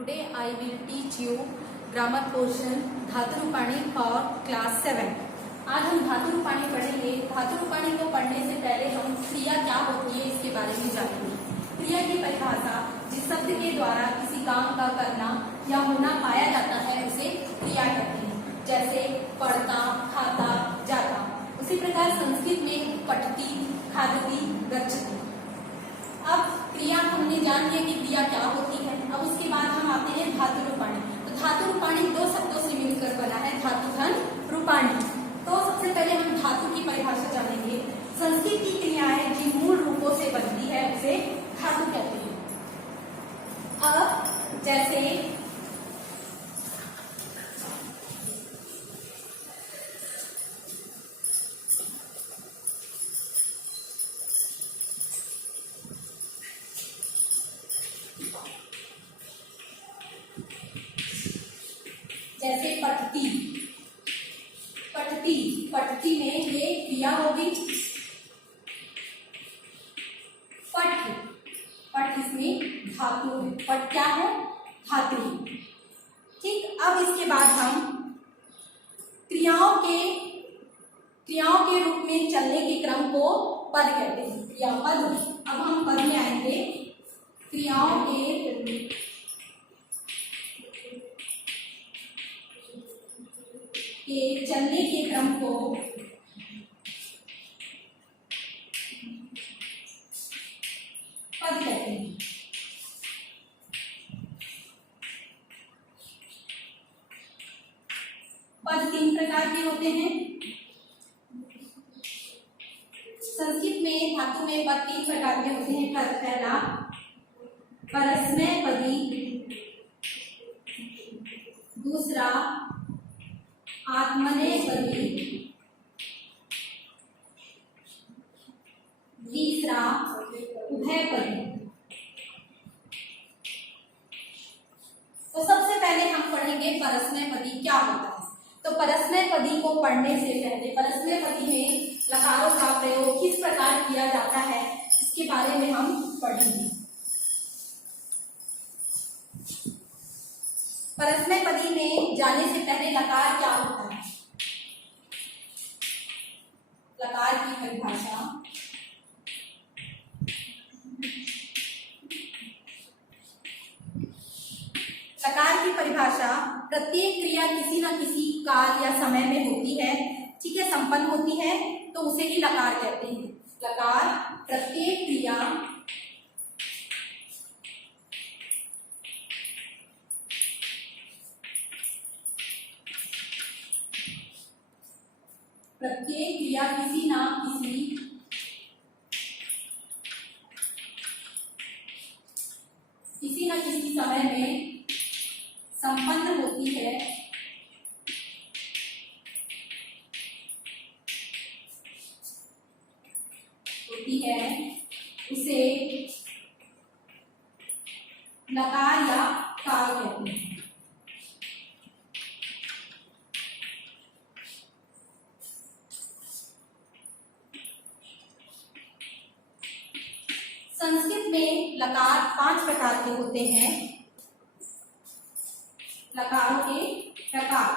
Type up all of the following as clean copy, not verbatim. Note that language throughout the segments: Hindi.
Today I will teach you grammar portion धातु रूपाणी for class 7। आज हम धातु रूपाणी पढ़ेंगे। धातु रूपाणी को पढ़ने से पहले हम क्रिया क्या होती है इसके बारे में जानेंगे। क्रिया की परिभाषा जिस शब्द के द्वारा किसी काम का करना या होना पाया जाता है उसे क्रिया कहते हैं, जैसे पढ़ता, खाता, जाता। उसी प्रकार संस्कृत में पठती, खादती, गच्छति। अब क्रिया हमने जान लिया कि क्रिया क्या होती है। अब उसके बाद हम आते हैं धातु रूपाणी। तो धातु रूपाणी दो शब्दों से मिलकर बना है, धातु धन रूपाणी। तो सबसे पहले हम धातु की परिभाषा जानेंगे। संस्कृत की क्रियाएं जिन मूल रूपों से बनती है उसे धातु कहते हैं। अब जैसे पठती, पठती, पठती में ये क्रिया होगी। पठ, पठ इसमें धातु है। पठ क्या है? धातु। ठीक। अब इसके बाद हम क्रियाओं के रूप में चलने के क्रम को पद कहते हैं, क्रियापद। अब हम पद में आएंगे। क्रियाओं के चलने के क्रम को पद कहते हैं। पद तीन प्रकार के होते हैं। संस्कृत में धातु में पद तीन प्रकार के होते हैं। पहला परस्मैपदी, दूसरा आत्मनेपदी, तीसरा उभयपदी। तो सबसे पहले हम पढ़ेंगे परस्मैपदी क्या होता है। तो परस्मैपदी को पढ़ने से पहले परस्मैपदी में लकारों का प्रयोग किस प्रकार किया जाता है इसके बारे में हम पढ़ेंगे। परस्मैपदी में जाने से पहले लकार क्या होता है। लकार की परिभाषा प्रत्येक क्रिया किसी न किसी काल या समय में होती है, ठीक है, संपन्न होती है, तो उसे ही लकार कहते हैं। लकार प्रत्येक क्रिया किसी न किसी समय में संपन्न होती है, उसे लकार या काल कहते हैं। संस्कृत में लकार 5 प्रकार के होते हैं। लकारों के प्रकार।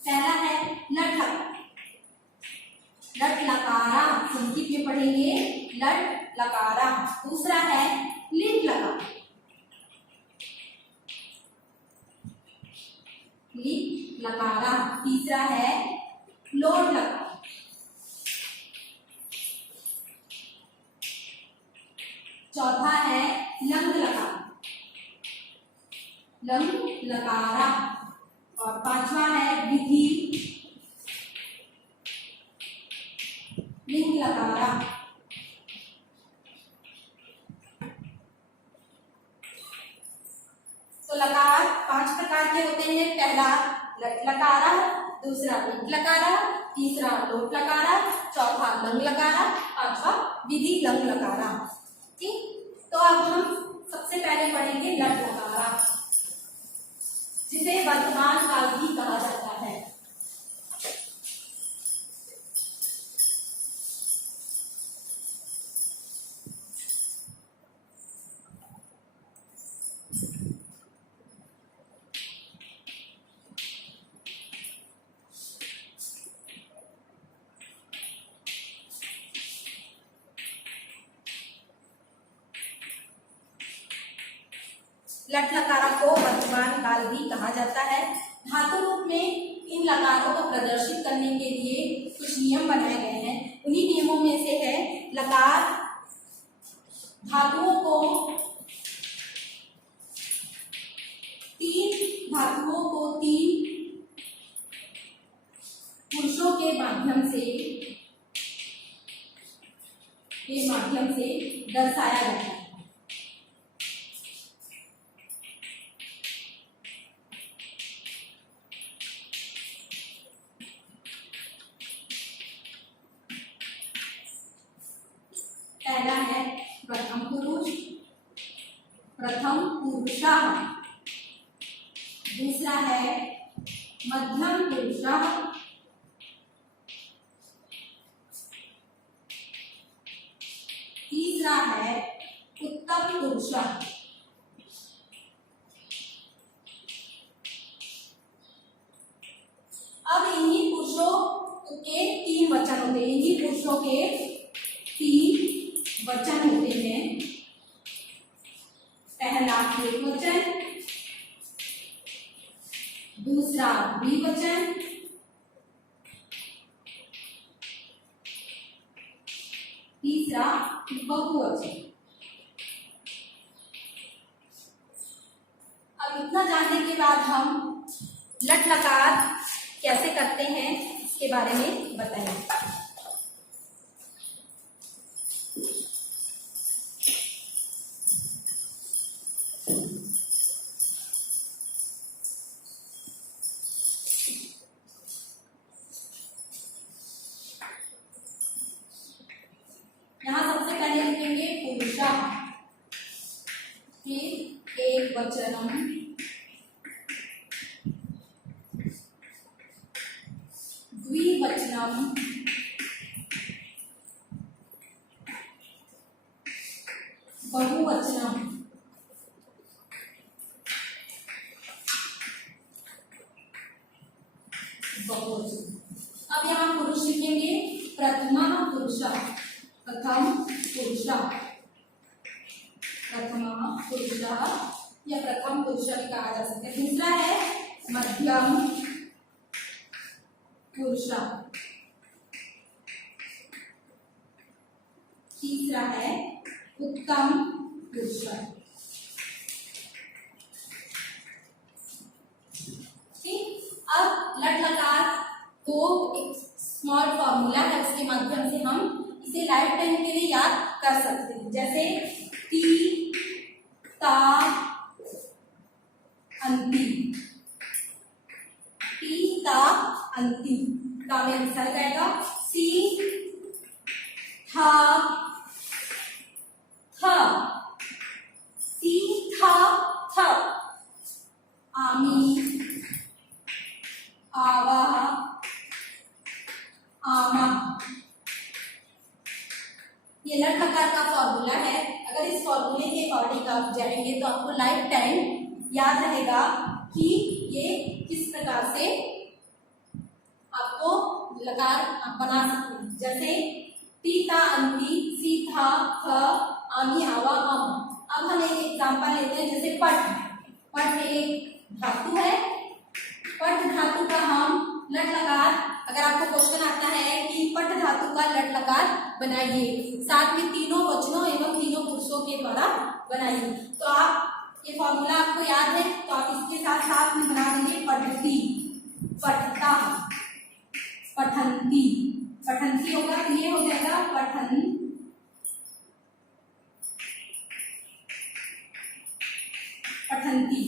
पहला है लट लकारा, संस्कृत में पढ़ेंगे लट लकारा। दूसरा है लिट लकार, लिट लकारा। तीसरा है लोट लकार। चौथा है लंग लकार, लंग लकारा। और पांचवा है विधि लिंग लकारा। तो लकार 5 प्रकार के होते हैं। पहला लट लकारा, दूसरा लिट लकारा, तीसरा लोट लकारा, चौथा लंग लकारा, पांचवा विधि लंग लकारा। ठीक। तो अब हम सबसे पहले पढ़ेंगे लट लकारा। लट लकारों को वर्तमान काल भी कहा जाता है। धातु रूप में इन लकारों को प्रदर्शित करने के लिए कुछ नियम बनाए गए हैं। उन्हीं नियमों में से है लकार धातुओं को तीन पुरुषों के माध्यम से दर्शाया जाता है। पहला है प्रथम पुरुषः, दूसरा है मध्यम पुरुषः, तीसरा है उत्तम पुरुषः। अब इन्हीं पुरुषों के तीन वचन होते हैं, इन्हीं पुरुषों के तीन वचन होते हैं। पहला एकवचन, दूसरा द्विवचन, तीसरा बहुवचन। अब इतना जानने के बाद हम लट लकार कैसे करते हैं इसके बारे में बताएंगे। यहाँ सबसे पहले लिखेंगे पुरुषः, फिर एक वचनम, द्विवचनम, बहुवचनम, बहुवचन। अब यहाँ पुरुष लिखेंगे प्रथमा पुरुषः, प्रथम पुरुषः, या प्रथम पुरुष भी कहा जा सकता है। दूसरा है मध्यम पुरुषः, तीसरा है उत्तम पुरुषः। ठीक, अब लट लकार को एक स्मॉल फॉर्मूला है, उसके माध्यम से हम इसे लाइफ टाइम के लिए याद कर सकते हैं। जैसे ती ता अंति, ती ता अंति का में आंसर आएगा सी था थ, सी था थ, आमी आवा आमा। ये लट लकार का फॉर्मूला है। अगर इस फॉर्मूले के अकॉर्डिंग आप जाएंगे तो आपको लाइफ टाइम याद रहेगा कि ये किस प्रकार से आपको लकार आप बना सकते हैं। जैसे ती ता अंति, सी था थ, आमी आवा आम। अब हम एक एग्जांपल लेते हैं, जैसे पट एक धातु है। पट धातु का हम लट लकार, अगर आपको क्वेश्चन आता है कि पट धातु का लट लकार बनाइए, साथ में तीनों वचनों एवं तीनों पुरुषों के द्वारा बनाइए, तो आप ये फॉर्मूला आपको याद है तो आप इसके साथ साथ में बना देंगे पठती, पठता, पठंती। पठंती होगा तो ये हो जाएगा पठन, पठंती।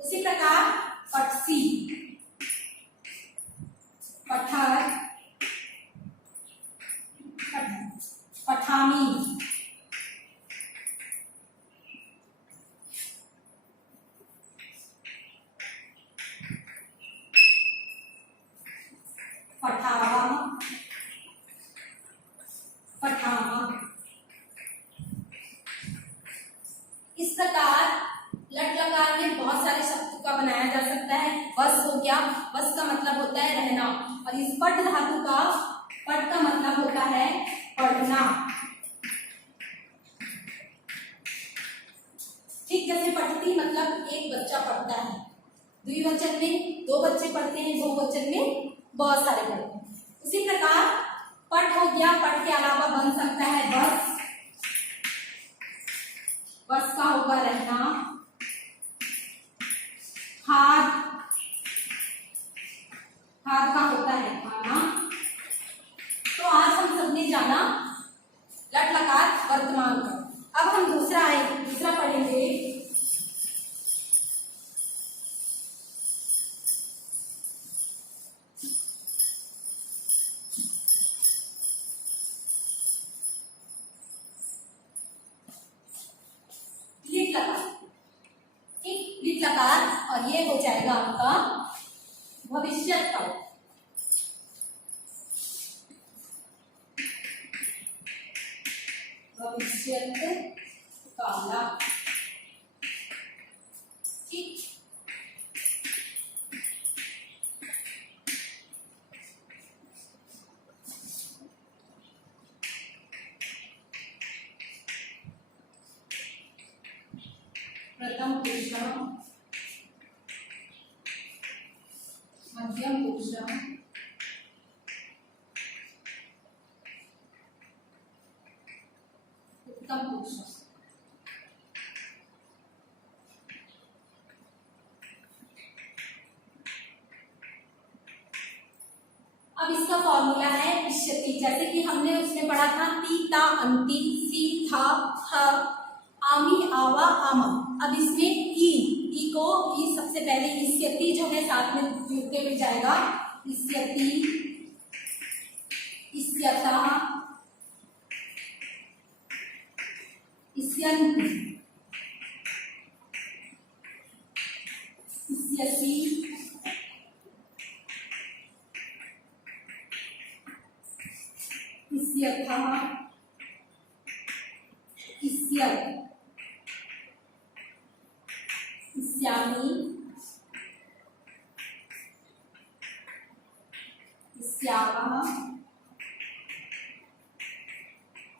उसी प्रकार पठसी, पठर, पठामी, पठावा, पठामा। इस प्रकार लट लकार में बहुत सारे शब्दों का बनाया जा सकता है। वस हो गया, वस का मतलब होता है रहना, और इस पट धातु का पट का मतलब होता है पढ़ना। ठीक, जैसे पठती पठती मतलब एक बच्चा पढ़ता है, द्विवचन में 2 बच्चे पढ़ते हैं, बहुवचन में बहुत सारे पढ़ते हैं। उसी प्रकार पठ हो गया, पठ के अलावा बन सकता है बस, बस का होगा रहना, खाद, खाद का होता है खाना। तो आज हम सबने जाना लट लकार वर्तमान का। अब हम दूसरा पढ़ेंगे लिट लकार। ठीक, लिट लकार, और ये हो जाएगा आपका भविष्य काल। भविष्य काला। ठीक, प्रथम पुरुष, मध्यम पुरुष, उत्तम पुरुष। अब इसका फॉर्मूला है इष्यति, जैसे कि हमने उसमें पढ़ा था ती ता अंति, सी था ह, आमी आवा आमा। अब इसमें ई को ई सबसे पहले इष्यति जो है साथ में जुड़ते हुए जाएगा, इष्यति, इष्यतः, इष्यन्ति, इष्यसि, इष्यथः, इष्यत्, इष्यामि, इष्यामः,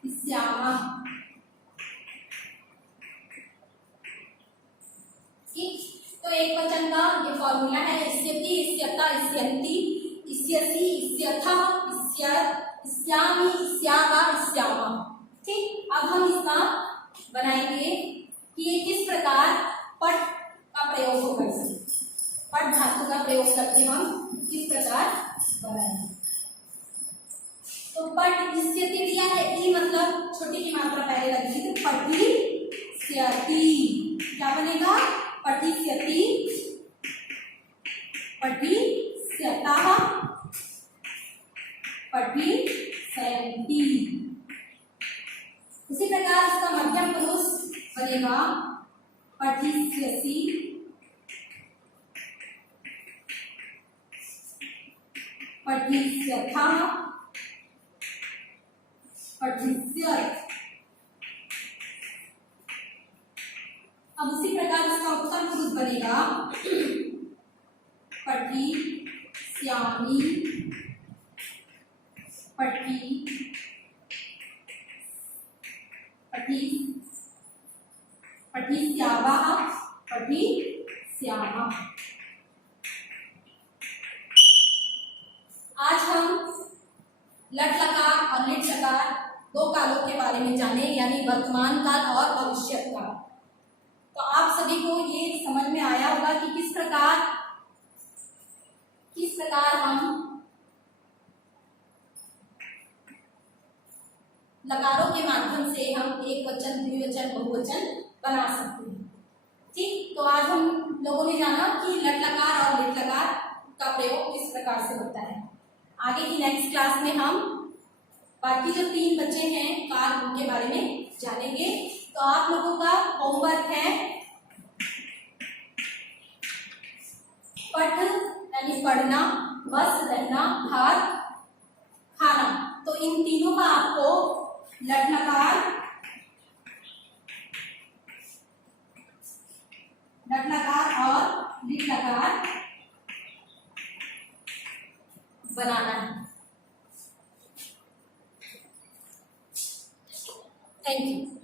इष्यामः। ठीक, तो एक वचन का ये फॉर्मूला है इष्यति, इष्यता, इष्यन्ति, इष्यसि, इष्यथः, इष्यत्, इष्यामि, इष्यावा, इष्यामः। ठीक, अब हम इसका बनाएंगे कि ये किस प्रकार पठ का प्रयोग होगा। इसमें पठ धातु का प्रयोग करके हम किस प्रकार बनाएंगे। तो पठ इष्यति दिया है, ई मतलब छोटी की मात्रा पहले लगी थी, तो पठिष्यति क्या बनेगा, पठिष्यति, पठिष्यतः, पठिष्यन्ति। उसी प्रकार इसका मध्यम पुरुष बनेगा पठिष्यसि, पठिष्यथः, पठिष्यत्। अब उसी प्रकार इसका उत्तम पुरुष बनेगा पठिष्यामि, पठिष्यावः, पठिष्यामः। आज हम लट लकार और लिट लकार 2 कालों के बारे में जाने, यानी वर्तमान काल और भविष्य काल। तो आप सभी को ये समझ में आया होगा कि किस प्रकार हम लकारों के माध्यम से हम एक वचन, द्विवचन, बहुवचन बना सकते हैं। ठीक, तो आज हम लोगों ने जाना कि लट लकार और लिट लकार का प्रयोग किस प्रकार से होता है। आगे की नेक्स्ट क्लास में हम बाकी जो 3 बच्चे हैं काल, उनके बारे में जानेंगे। तो आप लोगों का होमवर्क है पठ यानी पढ़ना, बस रहना, खाद, खाना। तो इन तीनों का आपको लट लकार और लिट लकार बनाना है। Thank you.